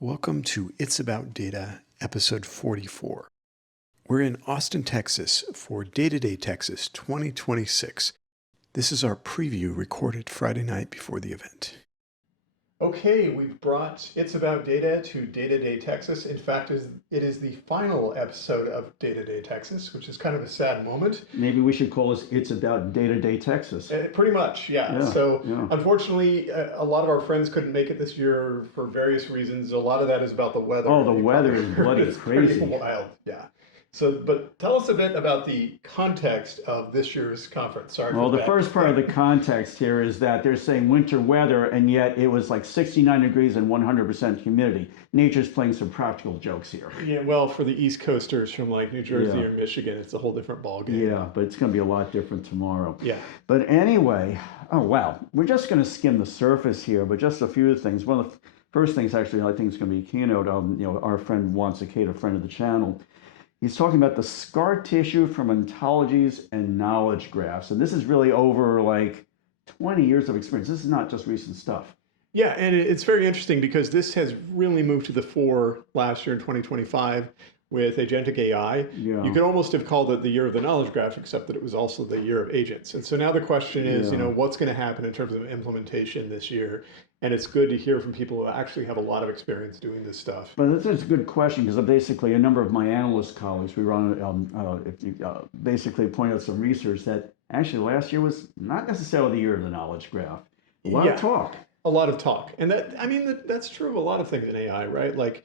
Welcome to It's About Data, episode 44. We're in Austin, Texas for Data Day Texas 2026. This is our preview recorded Friday night before the event. Okay, we've brought It's About Data to Data Day Texas. In fact, it is the final episode of Data Day Texas, which is kind of a sad moment. Maybe we should call this It's About Data Day Texas. Pretty much, yeah. Unfortunately, a lot of our friends couldn't make it this year for various reasons. A lot of that is about the weather. Oh, the weather is bloody crazy. Pretty wild, yeah. So, but tell us a bit about the context of this year's conference. Sorry. Well, the first part of the context here is that they're saying winter weather, and yet it was like 69 degrees and 100% humidity. Nature's playing some practical jokes here. Yeah, well, for the East Coasters from like New Jersey or Michigan, it's a whole different ballgame. Yeah, but it's going to be a lot different tomorrow. Yeah. But anyway, oh wow, we're just going to skim the surface here, but just a few things. One of the first things, actually, I think is going to be a keynote. Our friend Juan Cicada, a friend of the channel. He's talking about the scar tissue from ontologies and knowledge graphs. And this is really over like 20 years of experience. This is not just recent stuff. Yeah, and it's very interesting because this has really moved to the fore last year in 2025 with agentic AI. Yeah. You could almost have called it the year of the knowledge graph, except that it was also the year of agents. And so now the question is, what's going to happen in terms of implementation this year? And it's good to hear from people who actually have a lot of experience doing this stuff. But that's a good question because basically a number of my analyst colleagues, we run basically point out some research that actually last year was not necessarily the year of the knowledge graph. A lot of talk. A lot of talk. And that's true of a lot of things in AI, right? Like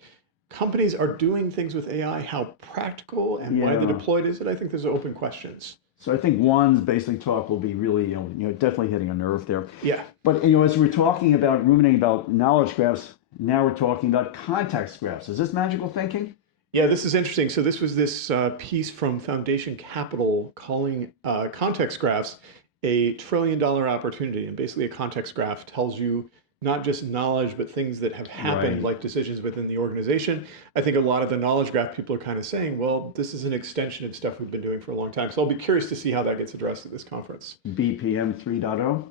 companies are doing things with AI, how practical and widely deployed is it? I think there's open questions. So I think Juan's basically talk will be really, definitely hitting a nerve there. Yeah. But as we're talking about ruminating about knowledge graphs, now we're talking about context graphs. Is this magical thinking? Yeah, this is interesting. So this was this piece from Foundation Capital calling context graphs a $1 trillion opportunity. And basically a context graph tells you not just knowledge, but things that have happened, like decisions within the organization. I think a lot of the knowledge graph people are kind of saying, well, this is an extension of stuff we've been doing for a long time. So I'll be curious to see how that gets addressed at this conference. BPM 3.0?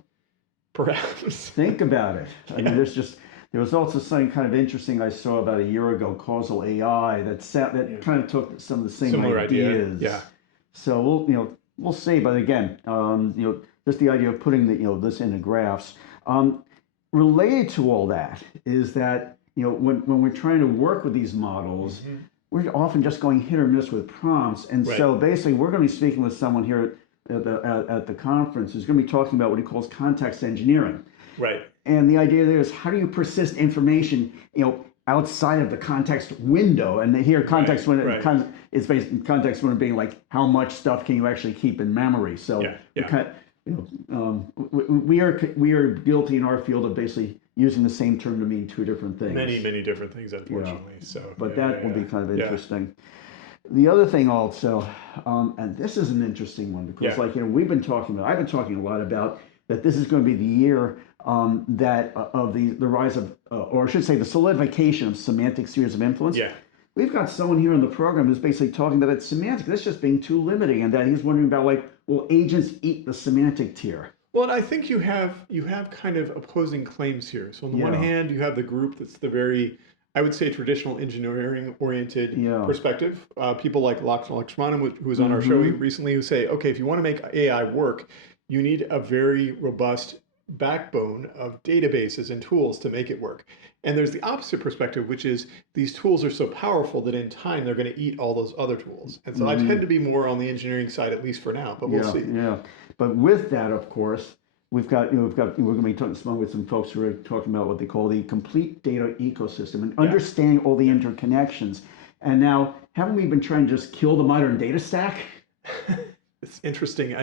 Perhaps. Think about it. I mean, there was also something kind of interesting I saw about a year ago, causal AI, that kind of took some of the same ideas. Yeah. So we'll see. But again, just the idea of putting this into graphs. Related to all that is that when we're trying to work with these models, we're often just going hit or miss with prompts, and so basically we're going to be speaking with someone here at the conference who's going to be talking about what he calls context engineering. Right. And the idea there is how do you persist information outside of the context window, and here context window is basically context window being like how much stuff can you actually keep in memory. So we are guilty in our field of basically using the same term to mean two different things. Many different things, unfortunately. But that will be kind of interesting. The other thing also, and this is an interesting one because I've been talking a lot about that this is going to be the year of the rise of, or I should say the solidification of semantic spheres of influence. Yeah. We've got someone here in the program who's basically talking about semantics. That's just being too limiting, and that he's wondering about will agents eat the semantic tier? Well, and I think you have kind of opposing claims here. So on the one hand, you have the group that's the very, I would say, traditional engineering-oriented perspective. People like Lakshmanan, who was on our show recently, who say, okay, if you want to make AI work, you need a very robust backbone of databases and tools to make it work. And there's the opposite perspective, which is these tools are so powerful that in time they're going to eat all those other tools. And so I tend to be more on the engineering side, at least for now, but we'll see. Yeah, but with that, of course, we're going to be talking with some folks who are talking about what they call the complete data ecosystem and understanding all the interconnections. And now, haven't we been trying to just kill the modern data stack? It's interesting.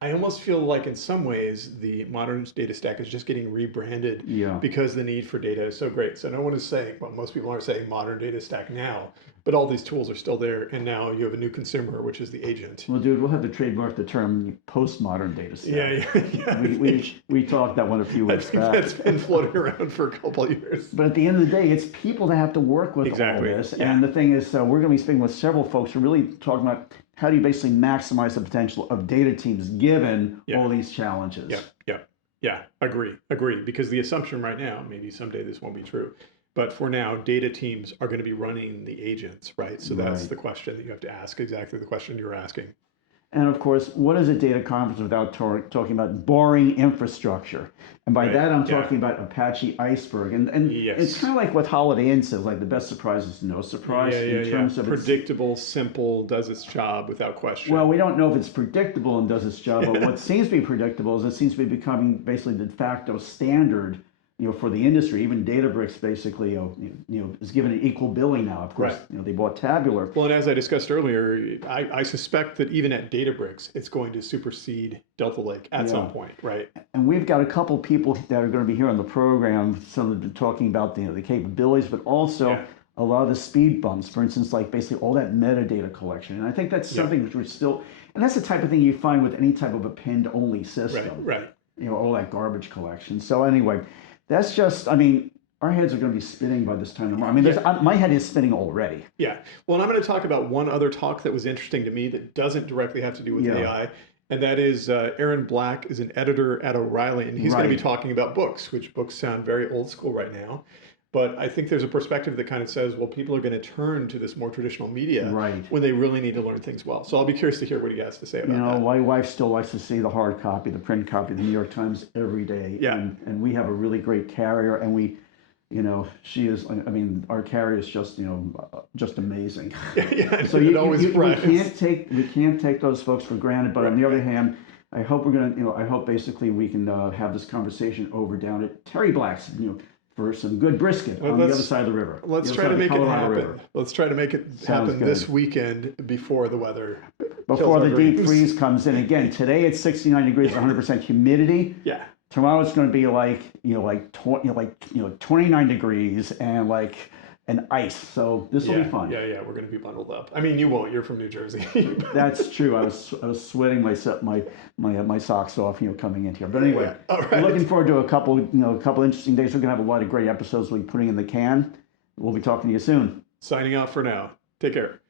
I almost feel like in some ways the modern data stack is just getting rebranded because the need for data is so great. So no one is saying, well, most people aren't saying modern data stack now, but all these tools are still there. And now you have a new consumer, which is the agent. Well, dude, we'll have to trademark the term postmodern data stack. Yeah. We talked that one a few weeks back. That's been floating around for a couple of years. But at the end of the day, it's people that have to work with all this. Yeah. And the thing is, we're going to be speaking with several folks who are really talking about how do you basically maximize the potential of data teams given all these challenges. Yeah, agree. Because the assumption right now, maybe someday this won't be true, But for now, data teams are going to be running the agents, right? So that's Right. the question that you have to ask, exactly the question you're asking. And of course, what is a data conference without talking about boring infrastructure? And by that, I'm talking about Apache Iceberg. And Yes. it's kind of like what Holiday Inn says, like the best surprise is no surprise in terms of predictable, simple, does its job without question. Well, we don't know if it's predictable and does its job, but what seems to be predictable is it seems to be becoming basically the de facto standard, for the industry. Even Databricks basically, is given an equal billing now. Of course, they bought Tabular. Well, and as I discussed earlier, I suspect that even at Databricks, it's going to supersede Delta Lake at some point, right? And we've got a couple people that are going to be here on the program, some have been talking about the capabilities, but also a lot of the speed bumps. For instance, like basically all that metadata collection. And I think that's something which we're still, and that's the type of thing you find with any type of append-only system. Right. All that garbage collection. So anyway, that's just, I mean, our heads are going to be spinning by this time tomorrow. I mean, my head is spinning already. Yeah. Well, and I'm going to talk about one other talk that was interesting to me that doesn't directly have to do with AI. And that is Aaron Black is an editor at O'Reilly, and he's going to be talking about books, which books sound very old school right now. But I think there's a perspective that kind of says, well, people are going to turn to this more traditional media when they really need to learn things well. So I'll be curious to hear what he has to say about that. My wife still likes to see the hard copy, the print copy of the New York Times every day. Yeah. And we have a really great carrier, and we, she is, I mean, our carrier is just, just amazing. So we can't take those folks for granted. But on the other hand, I hope I hope basically we can have this conversation over down at Terry Black's, for some good brisket on the other side of the river. Let's try to make it happen. Let's try to make it happen this weekend before the weather. Before the deep freeze comes in again. Today it's 69 degrees, 100% humidity. Yeah. Tomorrow it's going to be like 29 degrees and like an ice. So this will be fun. Yeah. We're going to be bundled up. I mean, you won't. You're from New Jersey. That's true. I was sweating my socks off, coming in here. But anyway, we're looking forward to a couple interesting days. We're going to have a lot of great episodes we'll be putting in the can. We'll be talking to you soon. Signing out for now. Take care.